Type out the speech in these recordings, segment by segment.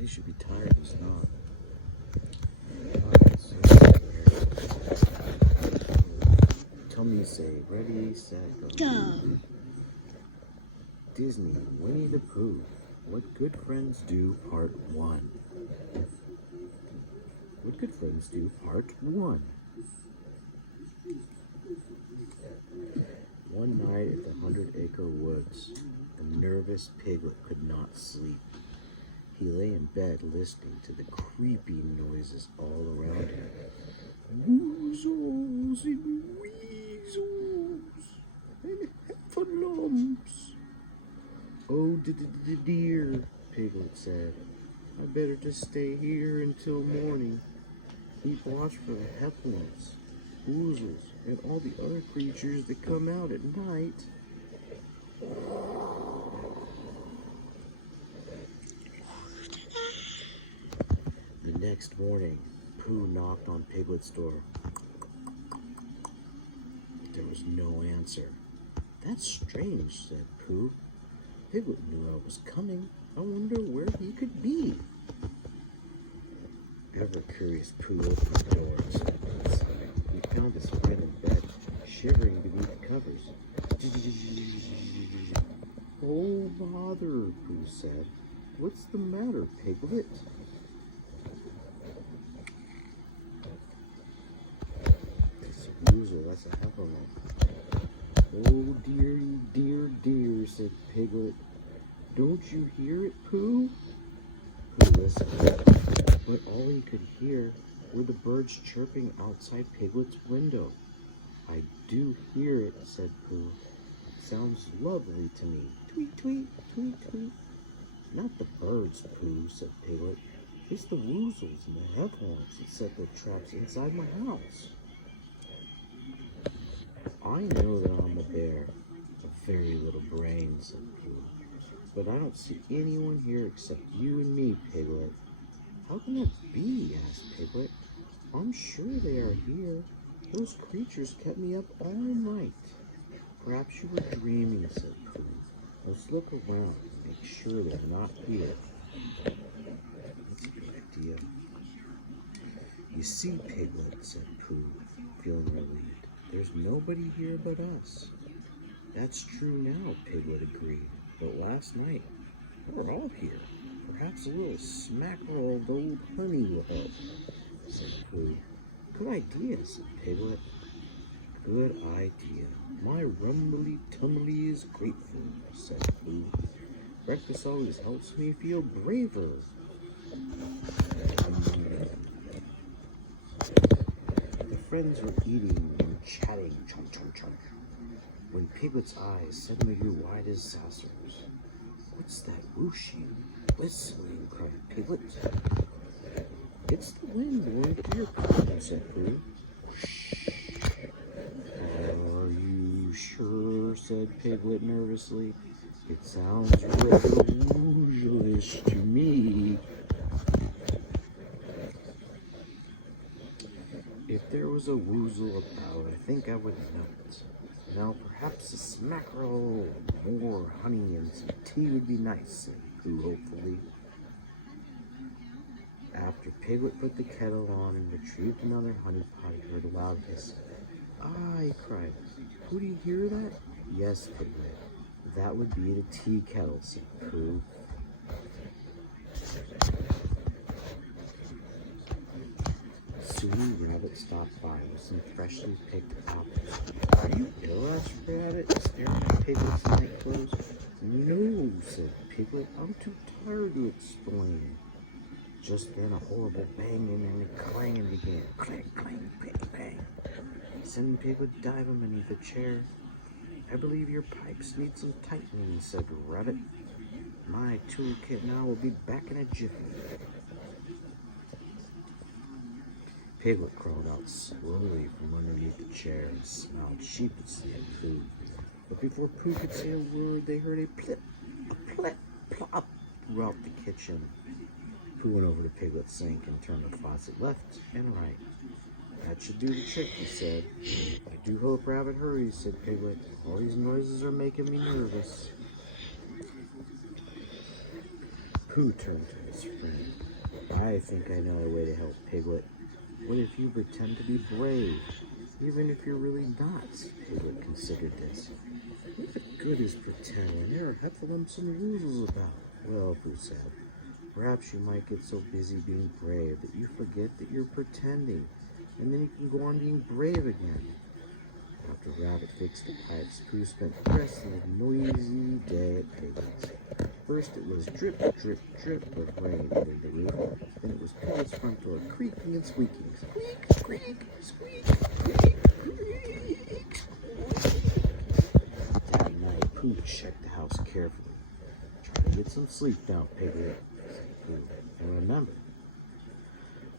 He should be tired, he's not. Alright, so tell me, say, ready, set, go. Disney, Winnie the Pooh, What Good Friends Do, Part 1. What Good Friends Do, Part 1. One night at the 100-acre woods, the nervous Piglet could not sleep. He lay in bed listening to the creepy noises all around him. Woozles and weasels and heffalumps. Oh, dear, Piglet said. I better just stay here until morning. Keep watch for the heffalumps, woozles, and all the other creatures that come out at night. The next morning, Pooh knocked on Piglet's door. There was no answer. That's strange, said Pooh. Piglet knew I was coming. I wonder where he could be. Ever curious, Pooh opened the door and stepped inside. He found his friend in bed, shivering beneath the covers. Oh, bother, Pooh said. What's the matter, Piglet? It's a loser, that's a heffalump. Oh, dear, said Piglet. Don't you hear it, Pooh? Pooh listened, but all he could hear were the birds chirping outside Piglet's window. I do hear it, said Pooh. It sounds lovely to me. Tweet, tweet, tweet, tweet. Not the birds, Pooh, said Piglet. It's the woozles and the heffalumps that set their traps inside my house. I know that I'm a bear, a very little brain, said Pooh. But I don't see anyone here except you and me, Piglet. How can that be? Asked Piglet. I'm sure they are here. Those creatures kept me up all night. Perhaps you were dreaming, said Pooh. Let's look around and make sure they're not here. That's a good idea. You see, Piglet, said Pooh, feeling relieved. There's nobody here but us. That's true now, Piglet agreed. But last night, we were all here. Perhaps a little smackerel of old honey will help, said Pooh. Good idea, said Piglet. Good idea. My rumbly-tumbly is grateful, said Pooh. Breakfast always helps me feel braver. The friends were eating and chatting, chomp, chomp, chomp, when Piglet's eyes suddenly grew wide as saucers. What's that whooshing, whistling? Cried Piglet. It's the wind blowing through your curtain, said Pooh. Are you sure? Said Piglet nervously. It sounds rather woozlish to me. If there was a woozle about, I think I would know it. Now, perhaps a smackerel, more honey, and some tea would be nice, said Pooh hopefully. After Piglet put the kettle on and retrieved another honey pot, he heard a loud hiss. Ah, he cried. Pooh, do you hear that? Yes, Piglet. That would be the tea kettle, said Pooh. Soon Rabbit stopped by with some freshly picked apples. Are you ill? asked Rabbit, staring at Piglet's nightclothes. No, said Piglet. I'm too tired to explain. Just then a horrible banging and a clanging began. Clang, clang, bang, bang. Sending Piglet diving beneath a chair. I believe your pipes need some tightening, said Rabbit. My toolkit now will be back in a jiffy. Piglet crawled out slowly from underneath the chair and smiled sheepishly at Pooh. But before Pooh could say a word, they heard a plip, plop throughout the kitchen. Pooh went over to Piglet's sink and turned the faucet left and right. That should do the trick, he said. I do hope Rabbit hurries, said Piglet. All these noises are making me nervous. Pooh turned to his friend. I think I know a way to help Piglet. What if you pretend to be brave, even if you're really not? Piglet considered this. What good is pretending? There are heffalumps and woozles about. Well, Pooh said, perhaps you might get so busy being brave that you forget that you're pretending, and then you can go on being brave again. After Rabbit fixed the pipes, Pooh spent the rest of the noisy day at Piglet's. First it was drip, drip, drip of rain hitting the roof. Then it was Piglet's front door creaking and squeaking. Squeak, squeak, squeak, squeak, squeak. That night, Pooh checked the house carefully. Try to get some sleep now, Piglet, said Pooh. And remember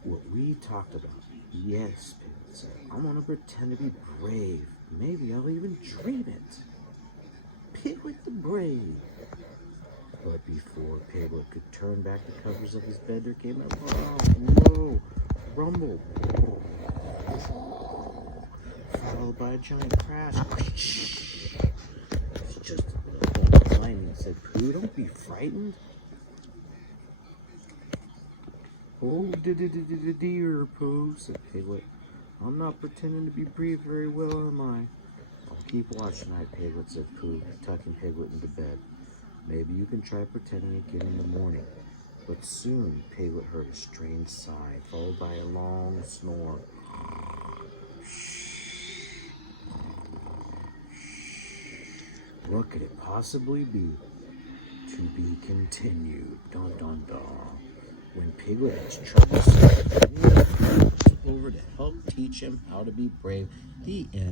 what we talked about. Yes, Piglet said. I'm going to pretend to be brave. Maybe I'll even dream it. Piglet the Brave. But before Piglet could turn back the covers of his bed, there came a low rumble, followed by a giant crash. It's just a little lightning, said Pooh. Don't be frightened. Oh, dear, Pooh, said Piglet. I'm not pretending to be brave very well, am I? I'll keep watch tonight, Piglet, said Pooh, tucking Piglet into bed. Maybe you can try pretending again in the morning. But soon Piglet heard a strange sigh, followed by a long snore. What could it possibly be? To be continued. Dun dun dun. When Piglet has trouble sleeping, over to help teach him how to be brave. The end.